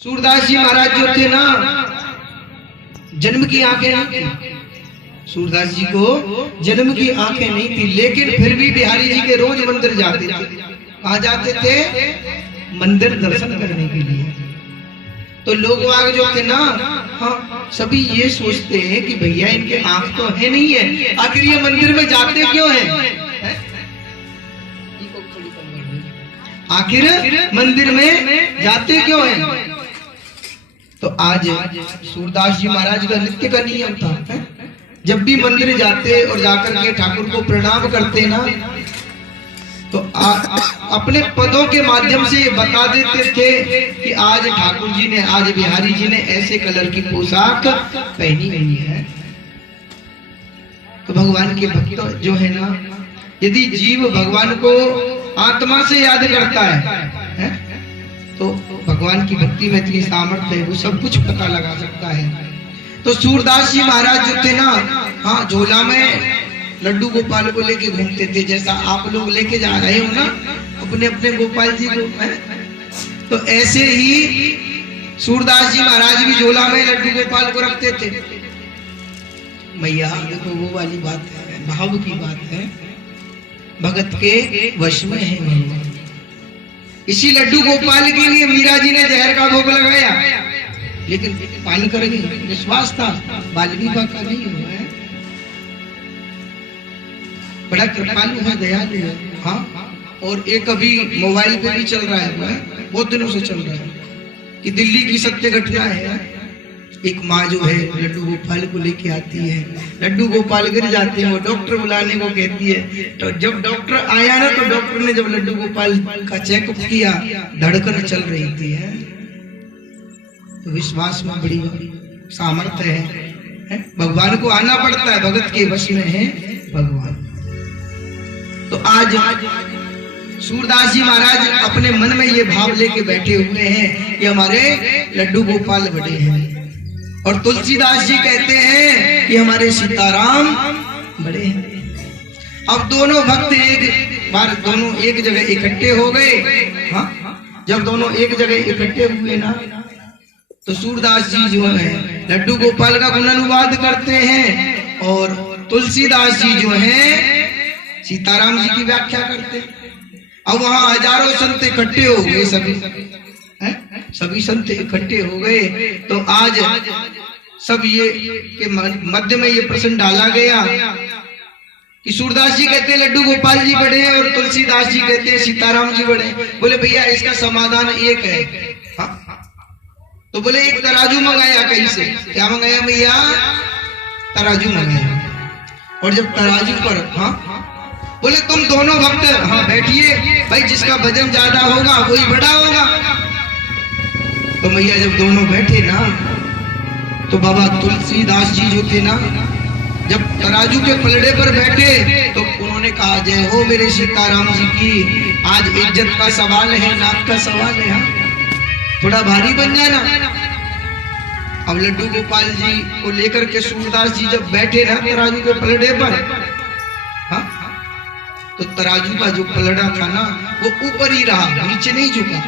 सूरदास जी महाराज जो थे ना, जन्म की आंखें नहीं थी। सूरदास जी को जन्म की आंखें नहीं थी, लेकिन फिर भी बिहारी जी के रोज मंदिर जाते थे। कहाँ जाते थे? मंदिर दर्शन करने के लिए। तो लोग वाग जो थे ना, हाँ, सभी ये सोचते हैं कि भैया इनके आंख तो है नहीं है, आखिर ये मंदिर में जाते क्यों हैं? आखिर मंदिर में जाते क्यों हैं? तो आज सूरदास जी महाराज का नित्य का नियम था, जब भी मंदिर जाते और जाकर के ठाकुर को प्रणाम करते ना, तो अपने पदों के माध्यम से बता देते थे कि आज ठाकुर जी ने, आज बिहारी जी ने ऐसे कलर की पोशाक पहनी हुई है। तो भगवान के भक्त जो है ना, यदि जीव भगवान को आत्मा से याद करता है तो भगवान की भक्ति में इतनी सामर्थ्य है, वो सब कुछ पता लगा सकता है। तो सूरदास जी महाराज जो थे ना, हाँ, झोला में लड्डू गोपाल को लेके घूमते थे, जैसा आप लोग लेके जा रहे हो ना अपने अपने गोपाल जी को, तो ऐसे ही सूरदास जी महाराज भी झोला में लड्डू गोपाल को रखते थे। मैया देखो, वो वाली बात है, भाव की बात है, भगत के वश में है भगवान। इसी लड्डू गोपाल के लिए मीरा जी ने जहर का भोग लगाया, लेकिन पान करेंगे, विश्वास था, बाल भी बाका नहीं हुआ है, बड़ा कृपालु है, दयालु है। हाँ, और एक अभी मोबाइल पे भी चल रहा है, बहुत दिनों से चल रहा है, कि दिल्ली की सत्य घटना है। एक माँ जो है लड्डू गोपाल को लेके आती है, लड्डू गोपाल गिर जाते हैं, वो डॉक्टर बुलाने को कहती है। तो जब डॉक्टर आया ना, तो डॉक्टर ने जब लड्डू गोपाल का चेकअप किया, धड़कन चल रही थी, तो विश्वास में बड़ी सामर्थ्य है। भगवान को आना पड़ता है, भगत के वश में है भगवान। तो आज सूरदास जी महाराज अपने मन में ये भाव लेके बैठे हुए हैं कि हमारे लड्डू गोपाल बड़े हैं, और तुलसीदास जी कहते हैं कि हमारे सीताराम बड़े हैं। अब दोनों भक्त एक बार दोनों एक जगह इकट्ठे हो गए। हाँ, जब दोनों एक जगह इकट्ठे हुए ना, तो सूरदास जी जो है लड्डू गोपाल का गुणानुवाद करते हैं, और तुलसीदास जी जो है सीताराम जी की व्याख्या करते हैं। अब वहां हजारों संत इकट्ठे हो गए, सभी संत इकट्ठे हो गए। तो आज सब ये के मध्य में ये प्रश्न डाला गया कि सूरदास जी कहते हैं लड्डू गोपाल जी बड़े हैं, और तुलसीदास जी कहते हैं सीताराम जी बड़े हैं। बोले भैया इसका समाधान एक है। हाँ, तो बोले एक तराजू मंगाया कहीं से। क्या मंगाया भैया? तराजू मंगाया। और जब तराजू पर, हाँ, बोले तुम दोनों भक्त, हाँ, बैठिए भाई, जिसका वजन ज्यादा होगा वही बड़ा होगा। तो भैया जब दोनों बैठे ना, तो बाबा तुलसीदास जी जो थे ना, जब तराजू के पलड़े पर बैठे, तो उन्होंने कहा जय हो मेरे सीताराम जी की, आज इज्जत का सवाल है, नाक का सवाल है, हाँ, थोड़ा भारी बन जाना। अब लड्डू गोपाल जी को लेकर के सूरदास जी जब बैठे ना तराजू के पलड़े पर, हाँ, तो तराजू का जो पलड़ा था ना, वो ऊपर ही रहा, नीचे नहीं झुका।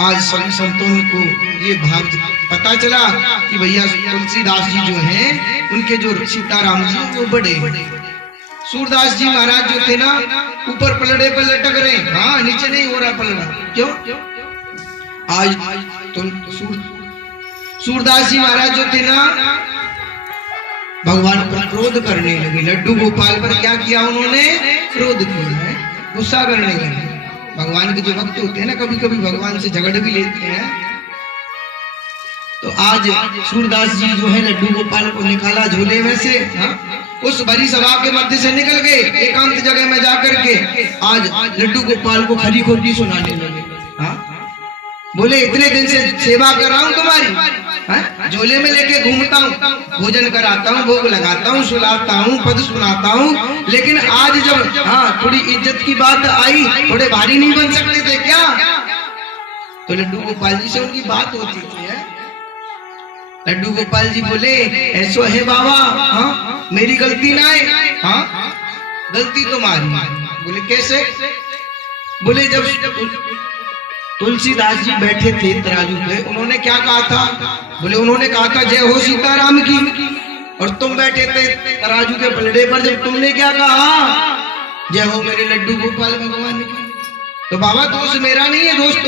आज संतों को ये भाव पता चला कि भैया तुलसीदास जी जो हैं, उनके जो सीताराम जी वो बड़े। सूरदास जी महाराज जो थे ना, ऊपर पलड़े पर लटक रहे, हाँ, नीचे नहीं हो रहा पलड़ा। क्यों? आज तो सूरदास जी महाराज जो थे ना, भगवान पर क्रोध करने लगे। लड्डू गोपाल पर क्या किया उन्होंने? क्रोध किया है, गुस्सा करने लगे। भगवान के जो भक्त होते हैं ना, कभी कभी भगवान से झगड़ भी लेते हैं। तो आज सूरदास जी जो है लड्डू गोपाल को निकाला झोले में से, हाँ, उस भरी सभा के मध्य से निकल गए, एकांत जगह में जाकर के आज लड्डू गोपाल को खरी खोटी सुनाने लगे। हाँ, बोले इतने दिन से सेवा कर रहा हूँ तुम्हारी, झोले में लेके घूमता हूँ, भोजन कराता हूँ, भोग लगाता हूँ, सुलाता हूँ, पद सुनाता हूँ, लेकिन आज जब, हाँ, थोड़ी इज्जत की बात आई, थोड़े भारी नहीं बन सकते थे क्या? तो लड्डू गोपाल जी से उनकी बात होती थी। लड्डू गोपाल जी बोले ऐसो है बाबा, हाँ, मेरी गलती ना है। हाँ, गलती तुम्हारी। बोले कैसे? बोले जब तुलसीदास जी बैठे थे तराजू पे, उन्होंने क्या कहा था? बोले उन्होंने कहा था जय हो सीताराम की, और तुम बैठे थे तराजू के पलड़े पर, जब तुमने क्या कहा? जय हो मेरे लड्डू गोपाल भगवान की। तो बाबा दोष मेरा नहीं है, दोष